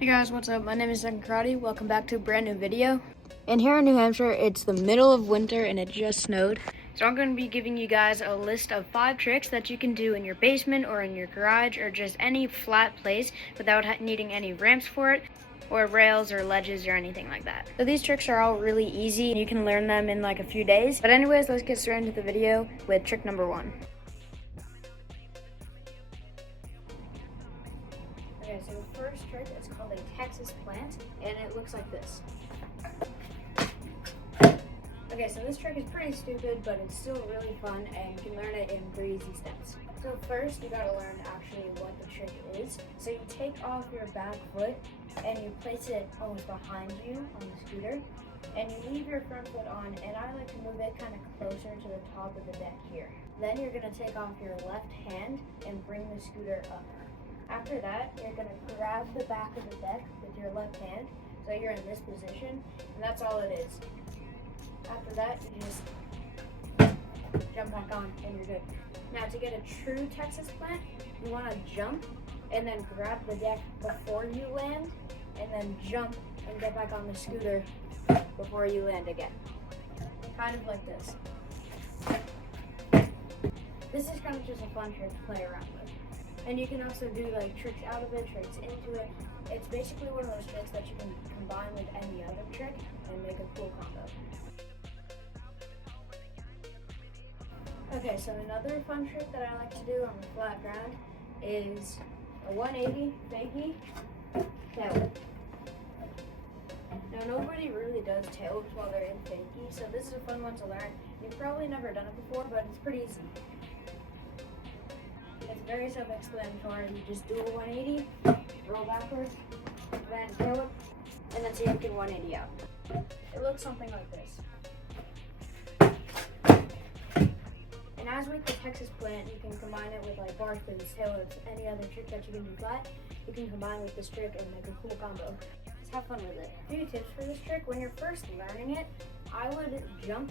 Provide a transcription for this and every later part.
Hey guys, what's up? My name is Second Karate. Welcome back to a brand new video. And here in New Hampshire, it's the middle of winter and it just snowed. So I'm going to be giving you guys a list of 5 tricks that you can do in your basement or in your garage or just any flat place without needing any ramps for it or rails or ledges or anything like that. So these tricks are all really easy and you can learn them in like a few days. But anyways, let's get straight into the video with trick number 1. Okay, so the first trick is called a Texas plant, and it looks like this. Okay, so this trick is pretty stupid, but it's still really fun, and you can learn it in pretty easy steps. So first, you gotta learn actually what the trick is. So you take off your back foot, and you place it almost behind you on the scooter, and you leave your front foot on, and I like to move it kind of closer to the top of the deck here. Then you're gonna take off your left hand and bring the scooter up. After that, you're going to grab the back of the deck with your left hand, so you're in this position, and that's all it is. After that, you just jump back on, and you're good. Now, to get a true Texas plant, you want to jump, and then grab the deck before you land, and then jump and get back on the scooter before you land again. Kind of like this. This is kind of just a fun trick to play around with. And you can also do like tricks out of it, tricks into it. It's basically one of those tricks that you can combine with any other trick and make a cool combo. Okay, so another fun trick that I like to do on the flat ground is a 180 fakie tail whip. Now nobody really does tail whips while they're in fakie, so this is a fun one to learn. You've probably never done it before, but it's pretty easy. It's very self-explanatory. You just do a 180, roll backwards, then tail whip, and then see if you can 180 out. It looks something like this. And as with the Texas plant, you can combine it with like bar spins, tail whips, any other trick that you can do flat. You can combine with this trick and make a cool combo. Just have fun with it. A few tips for this trick: when you're first learning it, I would jump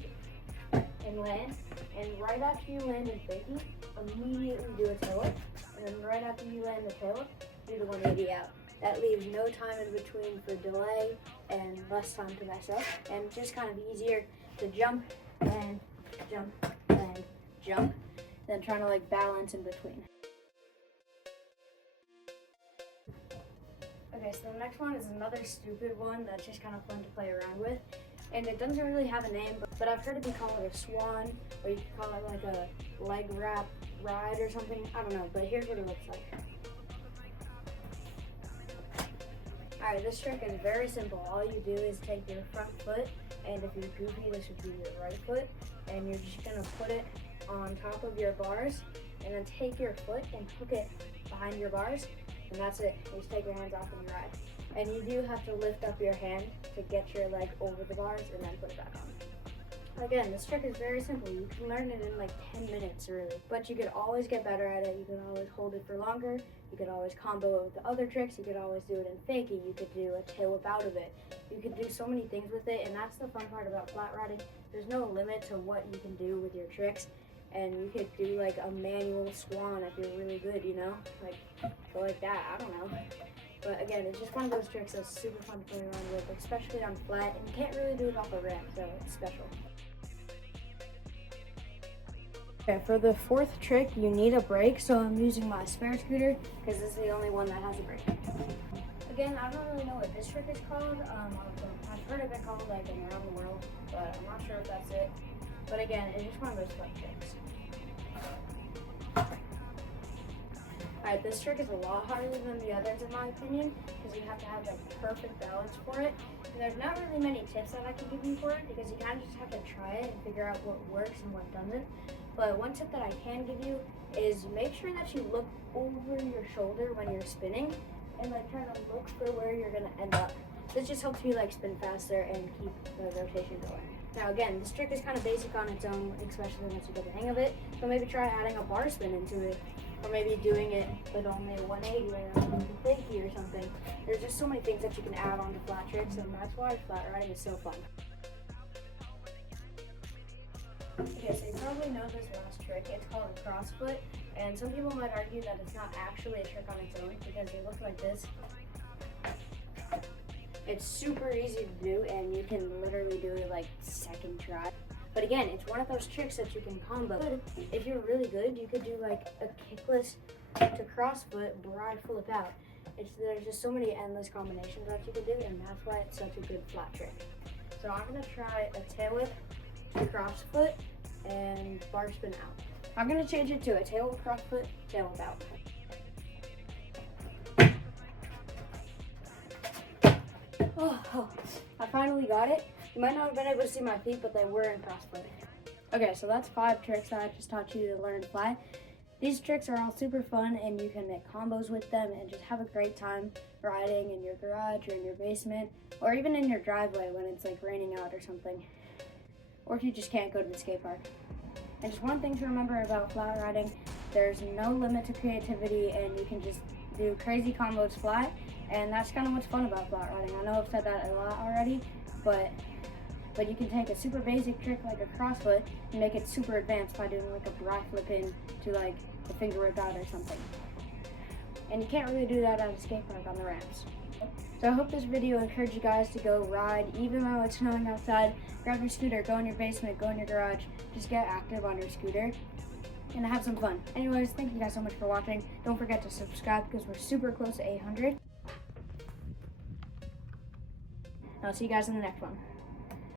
and land, and right after you land in fakie, immediately do a tail whip, and then right after you land the tail whip, do the 180 out. That leaves no time in between for delay and less time to mess up, and just kind of easier to jump, land, jump, land, jump, than trying to like balance in between. Okay, so the next one is another stupid one that's just kind of fun to play around with. And it doesn't really have a name, but I've heard it be called a Swan, or you could call it like a leg wrap ride or something. I don't know, but here's what it looks like. Alright, this trick is very simple. All you do is take your front foot, and if you're goofy, this would be your right foot, and you're just going to put it on top of your bars, and then take your foot and hook it behind your bars, and that's it. You just take your hands off and you ride. And you do have to lift up your hand to get your leg over the bars and then put it back on. Again, this trick is very simple. You can learn it in like 10 minutes really. But you could always get better at it. You can always hold it for longer. You could always combo it with the other tricks. You could always do it in fakie. You could do a tail whip out of it. You could do so many things with it, and that's the fun part about flat riding. There's no limit to what you can do with your tricks. And you could do like a manual swan if you're really good, you know? Like, go like that, I don't know. But again, it's just one of those tricks that's super fun to play around with, especially on flat, and you can't really do it off a ramp, so it's special. Okay, for the fourth trick, you need a brake, so I'm using my spare scooter, because this is the only one that has a brake. Again, I don't really know what this trick is called. I've heard of it called like an around the world, but I'm not sure if that's it. But again, it's just one of those fun tricks. Alright, this trick is a lot harder than the others in my opinion, because you have to have like perfect balance for it. And there's not really many tips that I can give you for it, because you kind of just have to try it and figure out what works and what doesn't. But one tip that I can give you is make sure that you look over your shoulder when you're spinning, and like try to look for where you're going to end up. This just helps you like spin faster and keep the rotation going. Now again, this trick is kind of basic on its own, especially once you get the hang of it. So maybe try adding a bar spin into it, or maybe doing it with only a 180 or a fakie or something. There's just so many things that you can add on to flat tricks, and that's why flat riding is so fun. Okay, so you probably know this last trick. It's called a cross foot, and some people might argue that it's not actually a trick on its own because they look like this. It's super easy to do, and you can literally do it like second try. But again, it's one of those tricks that you can combo. If you're really good, you could do like a kickless to cross foot, broad flip out. There's just so many endless combinations that you can do, and that's why it's such a good flat trick. So I'm gonna try a tail whip to cross foot and bar spin out. I'm gonna change it to a tail whip cross foot, tail whip out. Oh, I finally got it. You might not have been able to see my feet, but they were in cross foot. Okay, so that's 5 tricks that I just taught you to learn to fly. These tricks are all super fun, and you can make combos with them and just have a great time riding in your garage or in your basement, or even in your driveway when it's like raining out or something, or if you just can't go to the skate park. And just one thing to remember about flat riding, there's no limit to creativity, and you can just do crazy combos flat, and that's kind of what's fun about flat riding. I know I've said that a lot already, but you can take a super basic trick like a cross foot and make it super advanced by doing like a broad flip in to like a finger whip out or something. And you can't really do that at a skate park on the ramps. So I hope this video encouraged you guys to go ride, even though it's snowing outside. Grab your scooter, go in your basement, go in your garage, just get active on your scooter and have some fun. Anyways, thank you guys so much for watching. Don't forget to subscribe because we're super close to 800. I'll see you guys in the next one.